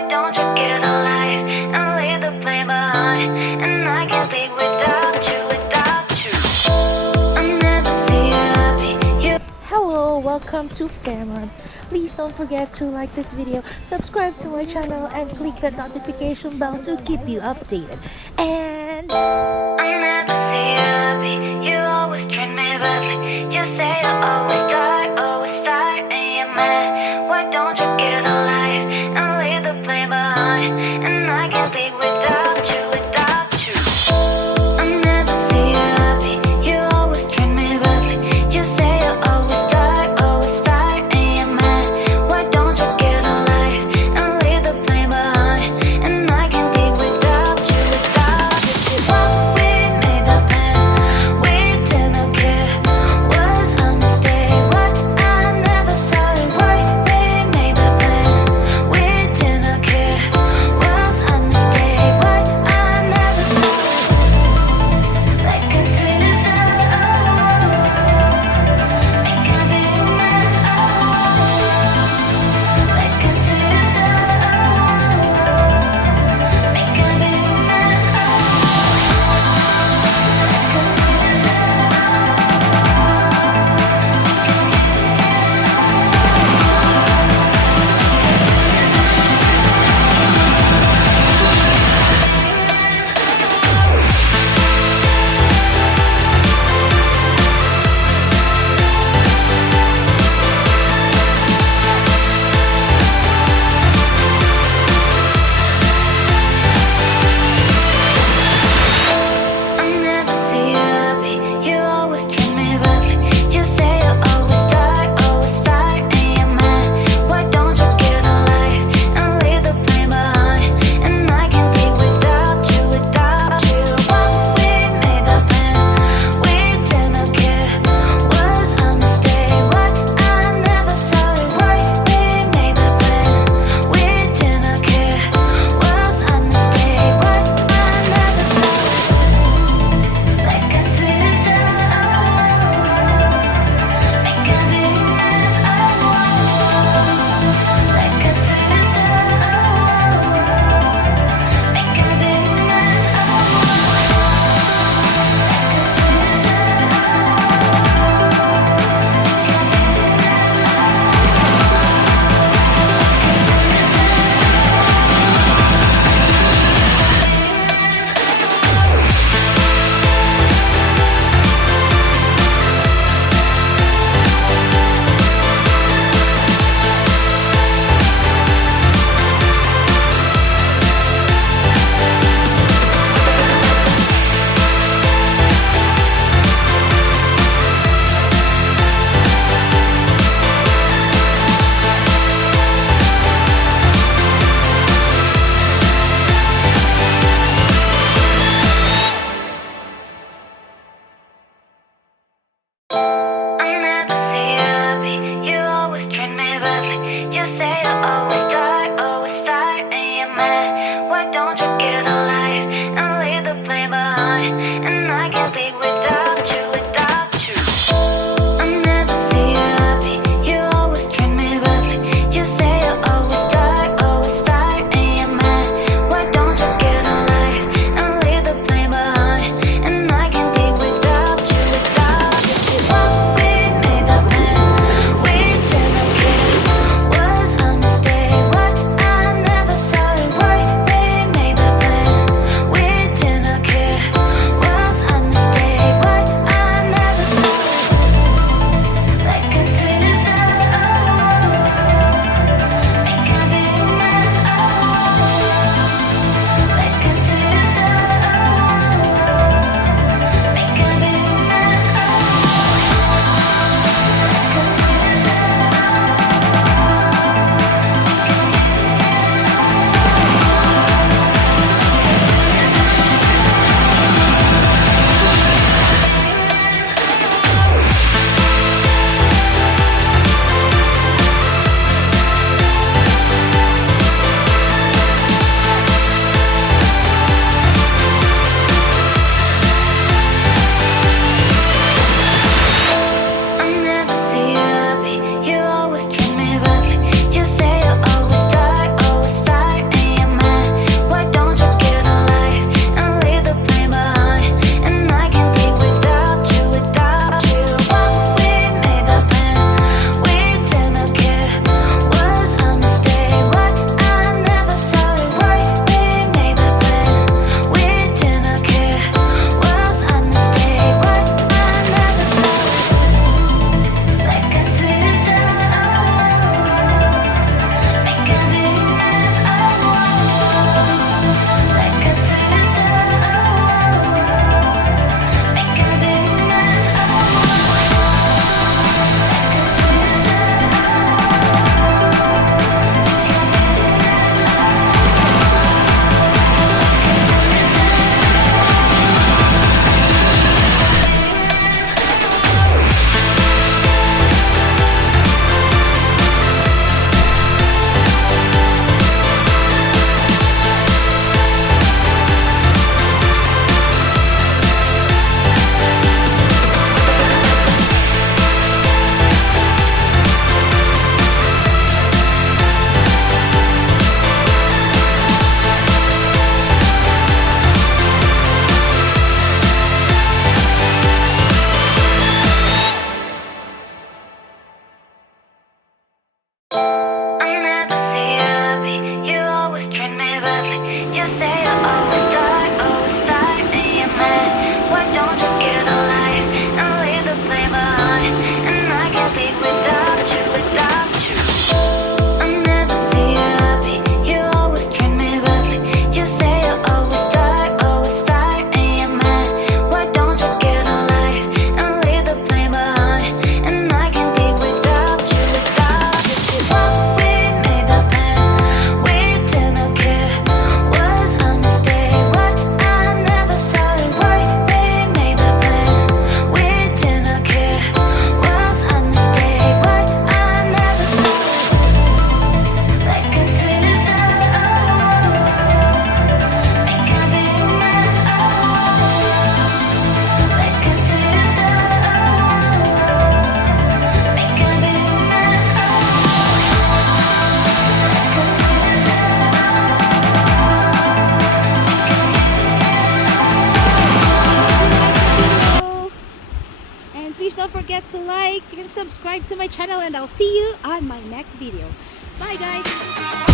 Why don't you get a life and leave the blame behind? And I can't be without you, without you. I never see you happy. Hello, welcome to Fairmont. Please don't forget to like this video, subscribe to my channel, and click the notification bell to keep you updated. And I never see you happy. You always treat me badly. You say you're always tired, and you're mad. Why don't you get a life and leave the blame behind? And I can't be without you, without you. I never see you happy. You always treat me badly. You say you're always tired, and you're mad. Why don't you get a life and leave the blame behind? And I can't be without you, without you. What we made a plan, we didn't care. Was a mistake. What I never saw it. Why we made a plan, we didn't care. Was a mistake. What I never saw it. Like a twist, make a big mess. Like a twist, make a big mess. Like a twist, I never see you happy. You always treat me badly. You say you're always tired, and you're mad. Why don't you get a life and leave the blame behind? And I can't be without you, without you. What we made a plan, we didn't care. Was a mistake. What I never saw it. Why we made a plan, we didn't care. Was a mistake. What I never saw it. Like a twist, make a big mess. Like a twist, make a big mess. Like a twist, I never see you happy. You always treat me badly. You say you're always tired, and you're mad. Why don't you get a life and leave the blame behind? And I can't be without you, without you. I never see you happy. You always treat me badly. You say you're always tired, and you're mad. Why don't you get a life and leave the blame behind? And I can't be without you, without you. What we made a plan, we didn't care. Was a mistake. What I never saw it. Why we made a plan, we didn't care. Was badly. You say you always start, and you're mad. Why don't you get a life and leave the blame behind? And I can't live without you, without you. I never see you happy. You always treat me badly. You say you always start, and you're mad. Why don't you get a life and leave the blame behind? And I can't live without you, without you. What we made that plan, we didn't care. Was a mistake. What I never saw it. Why we made that plan, we didn't care. Was a mistake. What I never saw it. Like a twist, make a big mess. Like a twist, make a big mess. And please don't forget to like and subscribe to my channel, and I'll see you on my next video. Bye guys!